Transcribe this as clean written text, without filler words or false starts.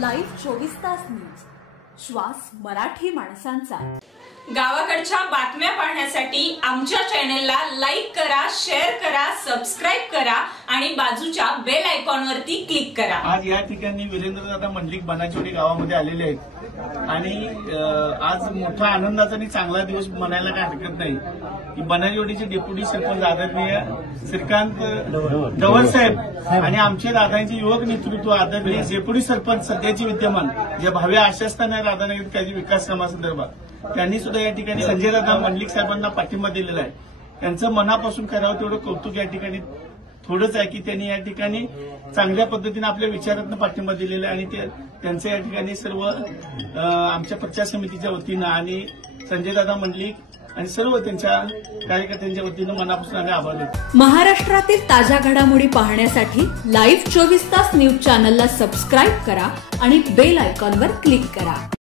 Live 24 तास news, श्वास मराठी माणसांचा। गावाकडच्या बातम्या पाहण्यासाठी आमच्या चॅनलला लाईक करा, शेअर करा, सबस्क्राइब करा आणि बाजूच्या बेल आयकॉनवरती क्लिक करा। आज या ठिकाणी वीरेंद्रदादा मंडलिक बनाचोडी गावामध्ये आलेले आहेत आणि आज मोठा आनंदाचा आणि चांगला दिवस म्हणायला काय हरकत नाही की बनाचोडीचे डेप्युटी सरपंच आदरणीय श्रीकांत डवळ साहेब आणि आमचे दादांचे युवक नेतृत्व आदरणीय डेप्युटी सरपंच सध्याचे विद्यमान जे भावी आशास्थान आहे राधानगर काही विकास कामासंदर्भात त्यांनी सुद्धा या ठिकाणी संजयदादा मंडलिक साहेबांना पाठिंबा दिलेला आहे। त्यांचं मनापासून करावं तेवढं कौतुक या ठिकाणी थोडंच आहे की त्यांनी या ठिकाणी चांगल्या पद्धतीने आपल्या विचारातून पाठिंबा दिलेला आहे आणि त्यांचं या ठिकाणी सर्व आमच्या प्रचार समितीच्या वतीनं आणि संजयदादा मंडलिक आणि सर्व त्यांच्या कार्यकर्त्यांच्या वतीनं मनापासून आम्ही आभार देतो। महाराष्ट्रातील ताज्या घडामोडी पाहण्यासाठी लाईव्ह 24 तास न्यूज चॅनलला सबस्क्राईब करा आणि बेल आयकॉनवर क्लिक करा।